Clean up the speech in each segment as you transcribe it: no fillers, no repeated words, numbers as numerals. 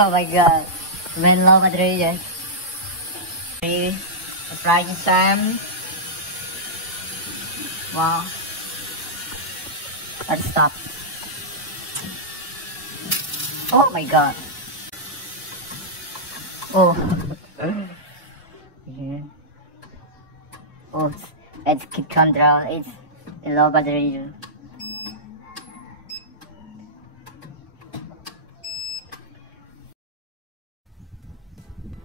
Oh my god. When low battery guys. Surprising time. Wow. Let's stop. Oh my god. Oh. Yeah. Oh, it's kick control. It's a low battery.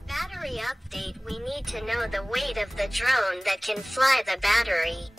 Battery update. We need to know the weight of the drone that can fly the battery.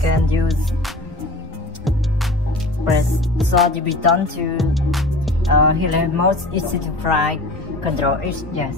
can use press the button to here most easy to fly control it. Yes.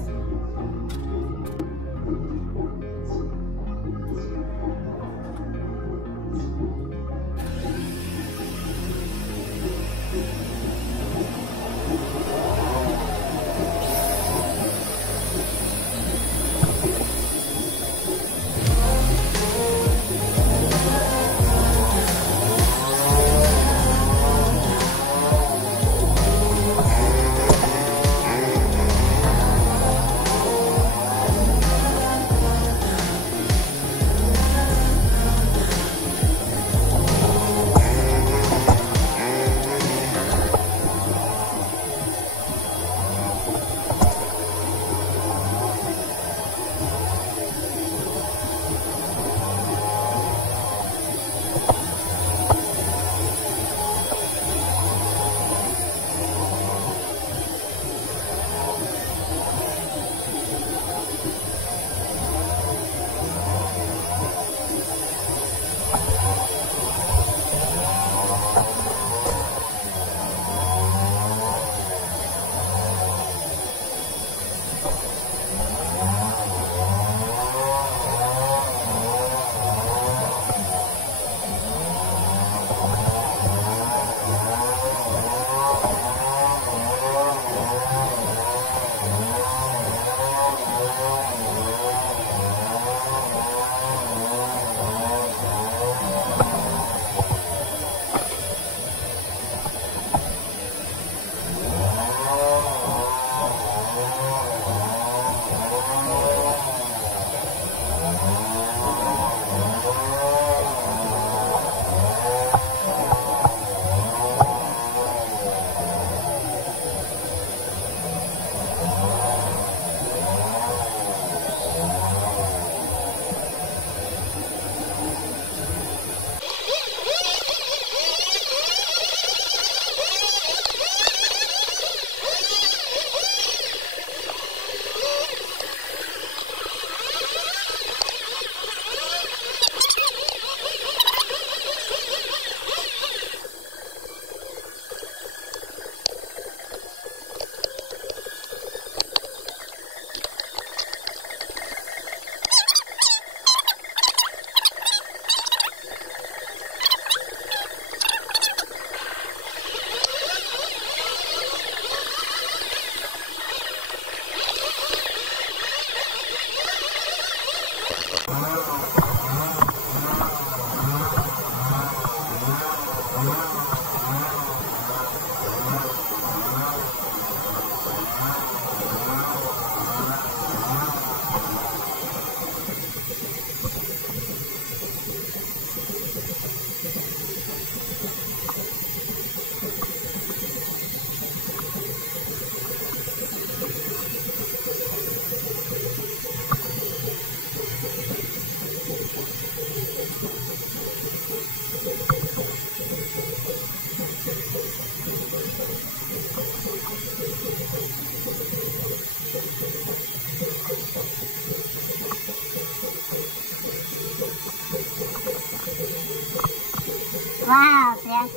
Wow, yes.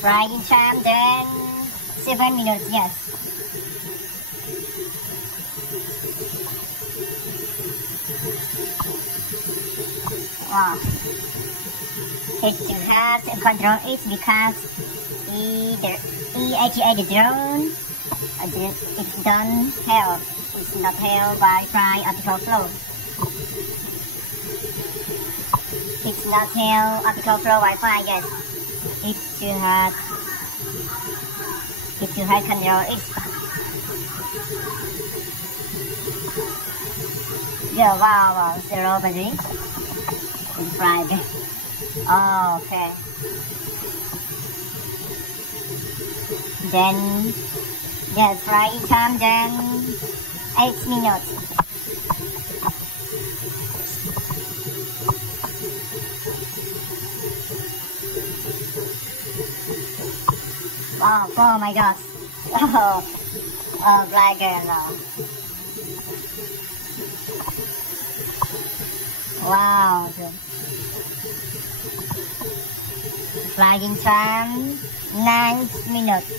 Frying time, then 7 minutes, yes. Wow. It's too hard to control it because the E88 drone it's don't help. It's not held by fry optical flow. It's not held optical flow Wi-Fi, yes. It's too hard. It's too hard control it. Yeah, wow, zero battery. It's fried. Oh, okay. Then, yes, frying time, then 8 minutes. Oh my gosh. Oh, black and wow. Flying time 9 minutes.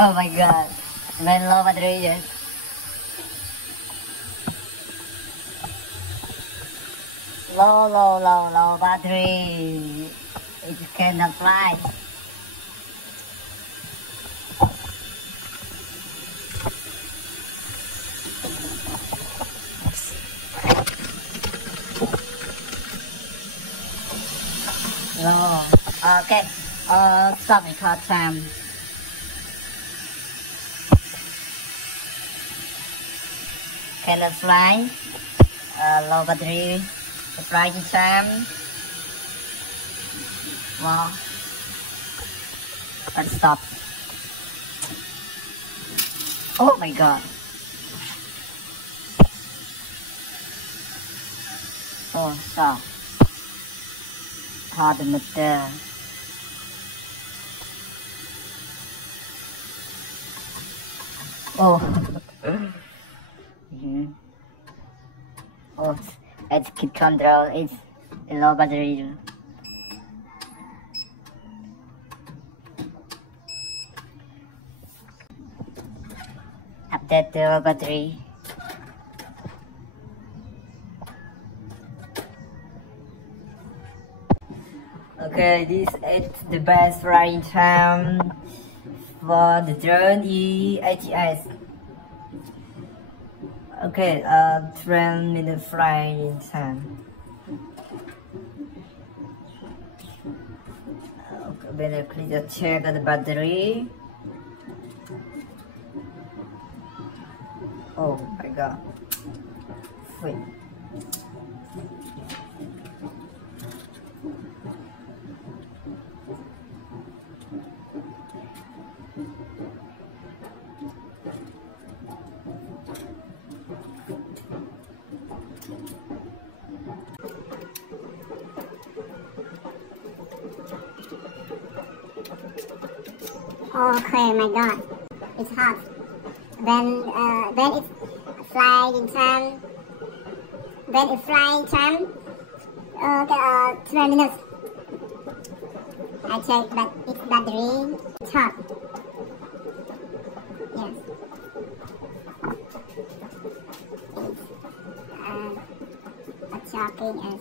Oh my god, very low battery, yes. Low battery. It cannot fly. Low. Okay. Stop record time. Cannot fly. Low battery. Flying time. Wow. Let's stop. Oh my god. Oh, stop. Hard emitter. Oh. Oh, it's keep control. It's low battery. Update the low battery. Okay, this is the best flying time for the drone E88. Okay, 12-minute flying time. Okay, better clear check the battery. Oh my god. Wait. Okay, my god, it's hot. Then it's flying time. Then it's flying time. Okay, 12 minutes. I check that its battery. It's hot. Yes. It's shocking as.